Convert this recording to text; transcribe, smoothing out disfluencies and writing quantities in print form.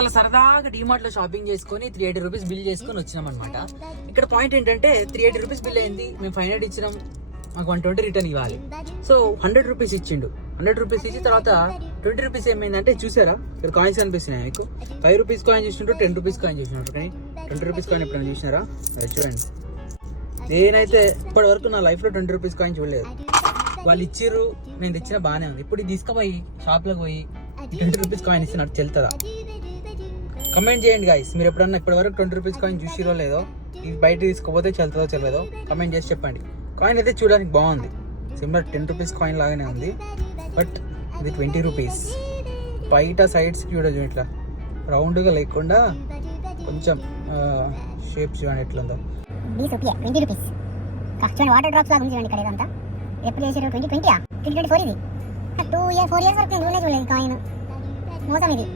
అలా సరదాగా డిమార్ట్ లో షాపింగ్ చేసుకుని 380 రూపీస్ బిల్ చేసుకుని వచ్చినాం అనమాట. ఇక్కడ పాయింట్ ఏంటంటే 380 రూపీస్ బిల్ అయింది, మేము 500 ఇచ్చినాం, మాకు 120 రిటర్న్ ఇవ్వాలి. సో 100 రూపీస్ ఇచ్చిండు. 100 రూపీస్ ఇచ్చిన తర్వాత 20 రూపీస్ ఏమైందంటే చూసారా, ఇక్కడ కాయిన్స్ కనిపిస్తున్నాయి మీకు. 5 రూపీస్ కాయిన్ చూసినట్టు 10 రూపీస్ కాయిన్ చూసినట్టు, కానీ 20 రూపీస్ కాయిన్ ఎప్పుడైనా చూసినారా? అది చూడండి. నేనైతే ఇప్పటి వరకు నా లైఫ్ లో 20 రూపీస్ కాయిన్ చూడలేదు. వాళ్ళు ఇచ్చిర్రు, నేను తెచ్చిన బాగానే ఉంది. ఇప్పుడు ఇది తీసుకుపోయి షాప్లోకి పోయి 20 రూపీస్ కాయిన్ ఇస్తున్నట్టు చెల్తుందా? కమెంట్ చేయండి గైస్, మీరు ఎప్పుడన్నా ఇప్పటి వరకు 20 రూపీస్ కాయిన్ చూసిరో లేదో, ఇది బయట తీసుకోపోతే చెల్తుందో చెల్లదో కమెంట్ చేసి చెప్పండి. కాయిన్ అయితే చూడడానికి బాగుంది, సిమిలర్ 10 రూపీస్ కాయిన్ లాగానే ఉంది, బట్ ఇది 20 రూపీస్. బయట సైడ్స్ చూడచ్చు ఇట్లా రౌండ్గా లేకుండా కొంచెం షేప్ చూడండి ఎట్లుందో. 20 రూపీస్ చూడండి, వాటర్ డ్రాప్స్ లాగా ఉంది చూడండి. ఇక్కడ ఇదంతా ఎప్పుడు చేసారు? 2020 2024 ఇది 4 ఇయర్స్ వరకు నేను చూడలేదు కాయిన్. మోసం ఇది.